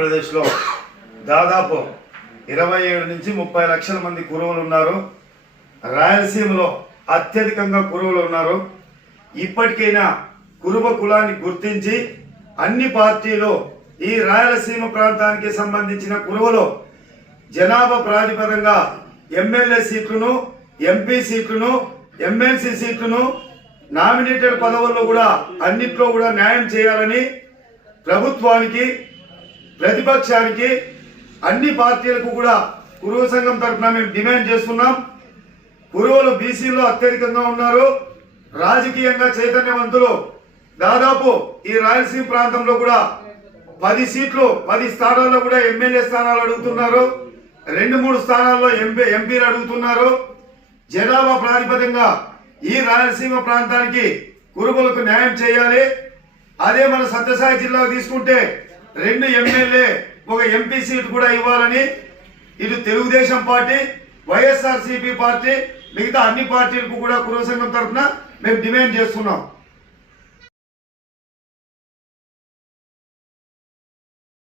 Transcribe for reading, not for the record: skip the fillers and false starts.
ఆంధ్రప్రదేశ్లో దాదాపు 27 నుంచి 30 లక్షల మంది కురువలు ఉన్నారు. రాయలసీమలో అత్యధికంగా కురువలు ఉన్నారు. ఇప్పటికైనా కురుబ కులాన్ని గుర్తించి అన్ని పార్టీలు ఈ రాయలసీమ ప్రాంతానికి సంబంధించిన కురువలో జనాభా ప్రాతిపదంగా ఎమ్మెల్యే సీట్లను, ఎంపీ సీట్లను, ఎమ్మెల్సీ సీట్లను, నామినేటెడ్ పదవుల్లో కూడా అన్నిట్లో కూడా న్యాయం చేయాలని ప్రభుత్వానికి, ప్రతిపక్షానికి, అన్ని పార్టీలకు కూడా కురువ సంఘం తరఫున మేము డిమాండ్ చేస్తున్నాం. కురువలు బీసీలో అత్యధికంగా ఉన్నారు. రాజకీయంగా చైతన్యవంతులు దాదాపు ఈ రాయలసీమ ప్రాంతంలో కూడా 10 సీట్లు 10 స్థానాల్లో కూడా ఎమ్మెల్యే స్థానాలు అడుగుతున్నారు. 2-3 స్థానాల్లో ఎంపీలు అడుగుతున్నారు. జనాభా ప్రాతిపదంగా ఈ రాయలసీమ ప్రాంతానికి కురుబులకు న్యాయం చేయాలి. అదే మన సత్యసాయి జిల్లాకు తీసుకుంటే 2 ఎమ్మెల్యే 1 ఎంపీ సీటు కూడా ఇవ్వాలని ఇటు తెలుగుదేశం పార్టీ, వైఎస్ఆర్సీపీ పార్టీ, మిగతా అన్ని పార్టీలకు కూడా కురువ సంఘం తరఫున మేము డిమాండ్ చేస్తున్నాం.